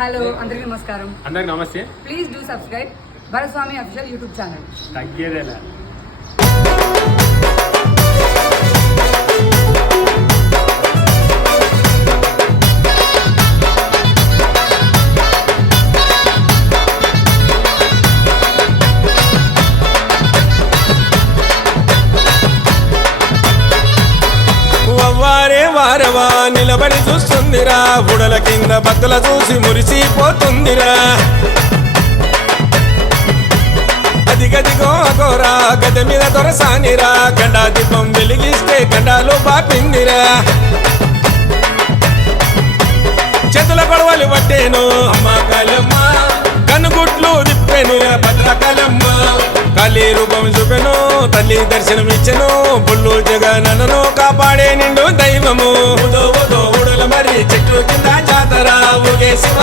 Hello అందరికీ నమస్కారం. అందరికి నమస్తే. ప్లీజ్ డూ సబ్స్క్రైబ్ భరస్వామి అఫీషియల్ యూట్యూబ్ ఛానల్. తగ్గేదేలా. వారవా నిలబడి చూస్తుందిరా, బుడల కింద బద్దల చూసి మురిసిపోతుందిరా. అదిగదిగో అగోరా గద మీద దొరసానిరా, గండా దీపం వెలిగిస్తే గండాలు బాపిందిరా. చేతుల గొడవలు పట్టేను అమ్మ కాలమ్మ, కనుగుట్లు తిప్పెను భద్రకాలమ్మ. కాళీ రూపం చూపెను తల్లి దర్శనమిచ్చెను, బుల్లు జగనను కాపాడే నిండు దైవము. ఉడల మరి చెట్టు కింద జాతర ఊగే శివ